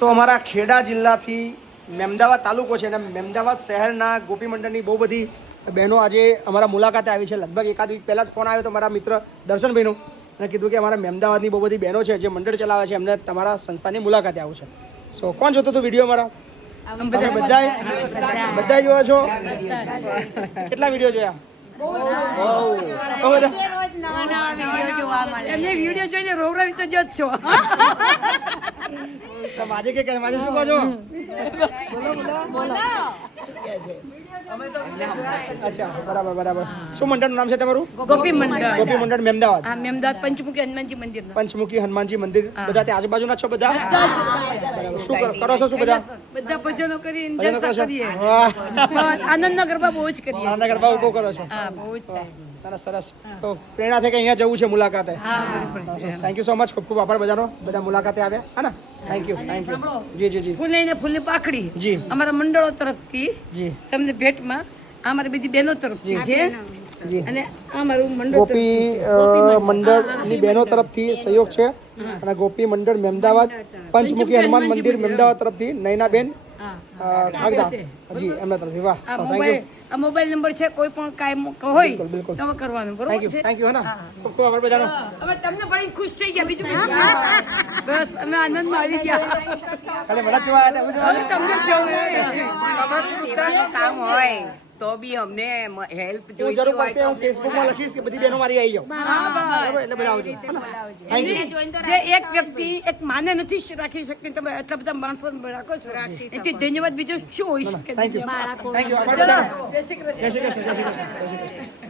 સો અમારા ખેડા જિલ્લાથી મહેમદાવાદ તાલુકો છે અને મહેમદાવાદ શહેરના ગોપી મંડળની બહુ બધી બહેનો આજે અમારા મુલાકાતે આવી છે. લગભગ એકાદ વીક પહેલાં જ ફોન આવ્યો તો મારા મિત્ર દર્શનભાઈનો અને કીધું કે અમારા મહેમદાવાદની બહુ બધી બહેનો છે જે મંડળ ચલાવે છે, એમને તમારા સંસ્થાની મુલાકાતે આવું છે. સો કોણ જોતો હતો વિડીયો અમારા? બધા જોયો છો? કેટલા વિડીયો જોયા? એમને વિડીયો જોઈને રોવરાવી તો જો જ છો. આજે કે આજે શું કહો છો? અચ્છા, બરાબર બરાબર. શું મંડળનું નામ છે તમારું? ગોપી મંડળ. ગોપી મંડળ મહેમદાવાદ. હા, મહેમદાવાદ પંચમુખી હનુમાનજી મંદિર. પંચમુખી હનુમાનજી મંદિર. બધા ત્યાં આજુબાજુના છો બધા? બરાબર. શું કરો છો? શું બધા ભજનો કરી ભજનો કરો છો? કરીએ. વાહ, આનંદના ગરબા બહુ જ કરીએ. આનંદ ગરબા બહુ કરો છો. હા, બહુ જ થાય. સરસ સરસ. તો પ્રેરણા થઈ કે અહીંયા જવું છે મુલાકાતે. હા, બરોબર છે. Thank you so much. ખૂબ ખૂબ આભાર બધાનો, બધા મુલાકાતે આવ્યા. હા ને? Thank you. જી જી જી ફૂલ લઈને ફૂલની પાખડી જી અમારા મંડળો તરફથી જી તમને ભેટમાં અમારી બધી બહેનો તરફથી છે જી. અને અમારું મંડળ ગોપી મંડળની બહેનો તરફથી સહયોગ છે અને ગોપી મંડળ મહેમદાવાદ પંચમુખી હનુમાન મંદિર મહેમદાવાદ તરફથી નયનાબેન ખાગડા જી એમના તરફથી. વાહ, થેન્ક યુ. આ મોબાઈલ નંબર છે, કોઈ પણ કાંઈ હોય બિલકુલ. તો કરવાનું. થેન્ક બરોબર યુ. છે. Thank you. હા, ખૂબ ખૂબ આભાર બધાનો. અમે તમને ભણીને ખુશ થઈ ગયા, બીજું કશું નહીં. બસ અમે આનંદમાં આવી ગયા. ખાલી મને જ જોવા આવ્યા હતા. હવે તમને જ જવું. અમારું સેવાનું કામ હોય તો બી અમને હેલ્પ હું જોઈતી જરૂર હોય પડશે તો હું ફેસબુકમાં લખીશ કે બધી બહેનો મારી આવી જાઓ. બરાબર, એટલે બધા આવજો. Thank you. જે એક વ્યક્તિ એક માને નથી રાખી શકતી, તમે એટલા બધા માણસો રાખો છો, એથી ધન્યવાદ બીજો શું હોઈ શકે? Thank you. Thank you. આભાર બધાનો. જય શ્રી કૃષ્ણ. જય શ્રી કૃષ્ણ. જય શ્રી કૃષ્ણ.